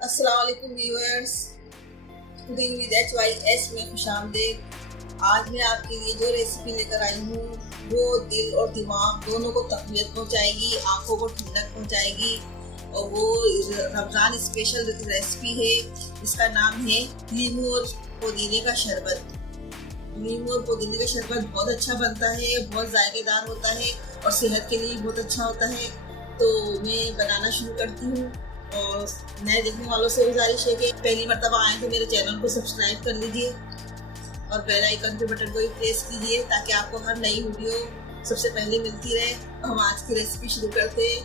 अस्सलाम वालेकुम viewers, cooking with HYS में खुशामदीद। आज मैं आपके लिए जो रेसिपी लेकर आई हूँ वो दिल और दिमाग दोनों को तक़वियत पहुँचाएगी, आंखों को ठंडक पहुँचाएगी। और वो रमज़ान स्पेशल रेसिपी है। इसका नाम है नींबू और पुदीने का शरबत। नींबू और पुदीने का शरबत बहुत अच्छा बनता है, बहुत जायकेदार होता है और सेहत के लिए बहुत अच्छा होता है। तो मैं बनाना शुरू करती हूँ और नए देखने वालों से गुजारिश है कि पहली मर्तबा आए तो मेरे चैनल को सब्सक्राइब कर लीजिए और बेल आइकन के बटन को भी प्रेस कीजिए ताकि आपको हर नई वीडियो सबसे पहले मिलती रहे। हम आज की रेसिपी शुरू करते हैं।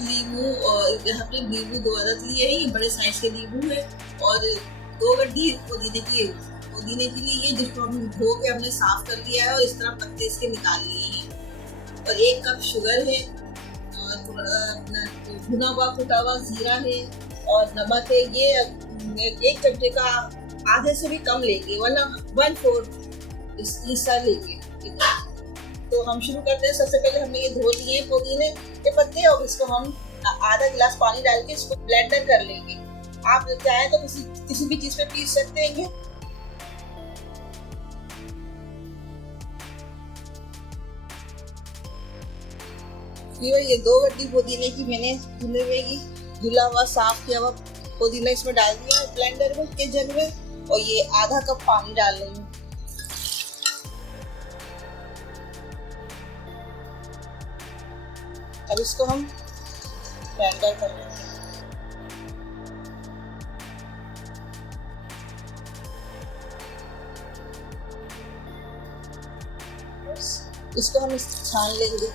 नींबू, और यहाँ पे नींबू 2 अदद लिए हैं, ये बड़े साइज के नींबू है और 2 गड्डी पुदीने की पुदीने के लिए, ये जिसको हम धो के हमने साफ कर लिया है और इस तरह पत्ते इसके निकाल लिए हैं। और 1 कप शुगर है और भुना हुआ कुटा हुआ जीरा है और नमक है। ये 1 चमचे का आधे से भी कम लेंगे वरना 1/4 हिस्सा लेंगे। तो हम शुरू करते हैं। सबसे पहले हमने ये धो लिए पुदीने के पत्ते और इसको हम आधा गिलास पानी डाल के इसको ब्लेंडर कर लेंगे। आप चाहे तो किसी भी चीज पे पीस सकते हैं। ये 2 गड्डी पुदीने की मैंने धुला हुआ साफ किया हुआ पुदीना इसमें डाल दिया ब्लेंडर में के जग में और ये आधा कप पानी डाल रही हूँ। अब इसको हम ब्लेंडर कर लेंगे। इसको हम छान लेंगे।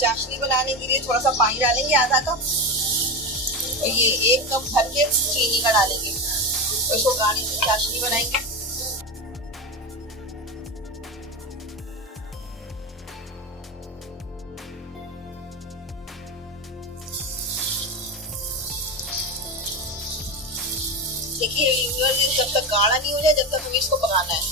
चाशनी बनाने के लिए थोड़ा सा पानी डालेंगे, आधा कप, और ये 1 कप भर के चीनी का डालेंगे और इसको गाढ़ी सी चाशनी बनाएंगे। देखिए जब तक गाढ़ा नहीं हो जाए जब तक हमें इसको पकाना है।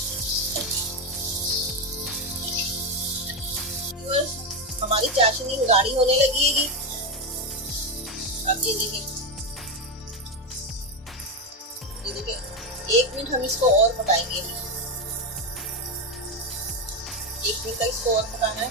हमारी चाशनी गाढ़ी होने लगी है। अब ये देखिए 1 मिनट हम इसको और पकाएंगे। 1 मिनट तक इसको और पकाना है।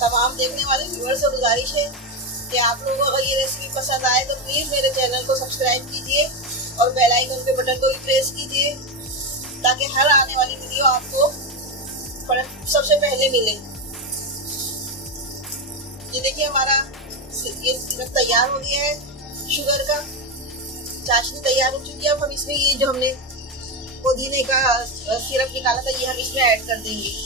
तमाम देखने वाले व्यूअर्स से गुजारिश है कि आप लोगों को अगर ये रेसिपी पसंद आए तो प्लीज मेरे चैनल को सब्सक्राइब कीजिए और बेल आइकन के बटन को भी प्रेस कीजिए ताकि हर आने वाली वीडियो आपको सबसे पहले मिले। ये देखिए हमारा ये सिरप तैयार हो गया है, शुगर का चाशनी तैयार हो चुकी है। अब हम इसमें ये जो हमने पुदीने का सिरप निकाला था ये हम इसमें ऐड कर देंगे।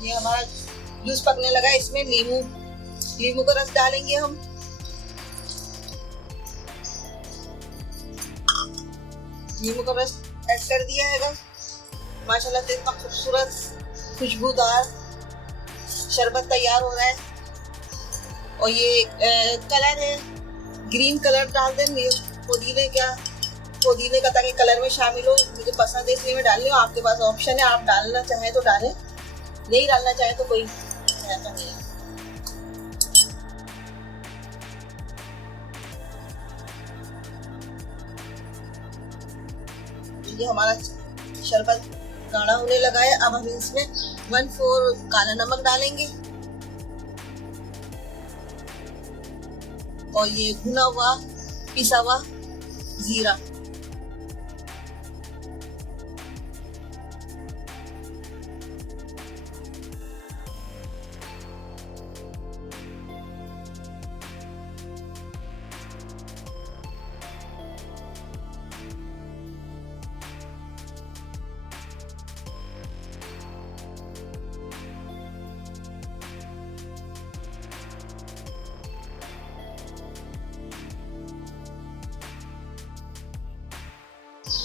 ये हमारा जूस पकने लगा, इसमें नींबू का रस डालेंगे हम। नींबू का रस ऐड कर दिया है। माशाल्लाह से इतना खूबसूरत खुशबूदार शरबत तैयार हो रहा है। और ये कलर है, ग्रीन कलर डाल दें पुदीने का ताकि कलर में शामिल हो। मुझे पसंद है इसलिए मैं डाल रही हूँ। आपके पास ऑप्शन है, आप डालना चाहें तो डालें, नहीं डालना चाहे तो कोई ऐसा नहीं है। ये हमारा शरबत गाढ़ा होने लगा है। अब हम इसमें 1/4 काला नमक डालेंगे और ये भुना हुआ पिसा हुआ जीरा।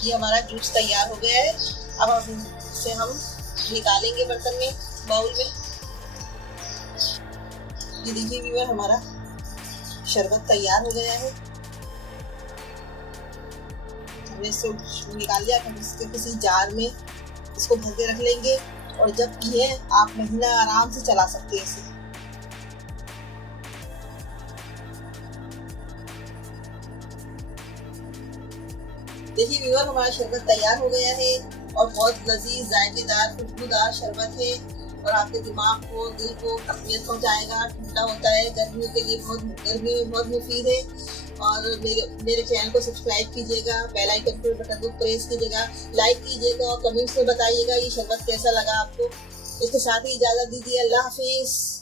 ये हमारा जूस तैयार हो गया है। अब इसे हम निकालेंगे बर्तन में, बाउल में। ये देखिए व्यूअर, हमारा शरबत तैयार हो गया है। हमने इसको निकाल लिया। हम इसके किसी जार में इसको भर के रख लेंगे और जब पिए आप महीना आराम से चला सकते हैं इसे। देखिए व्यूअर, हमारा शरबत तैयार हो गया है और बहुत लजीज, जायकेदार, खुशबूदार शरबत है और आपके दिमाग को, दिल को तकवीत पहुंचाएगा। ठंडा होता है, गर्मियों के लिए गर्मी में बहुत मुफीद है। और मेरे चैनल को सब्सक्राइब कीजिएगा, बेल आइकन पर बटन को प्रेस कीजिएगा, लाइक कीजिएगा और कमेंट्स में बताइएगा ये शरबत कैसा लगा आपको। इसके साथ ही इजाज़त दीजिए। अल्लाह हाफिज़।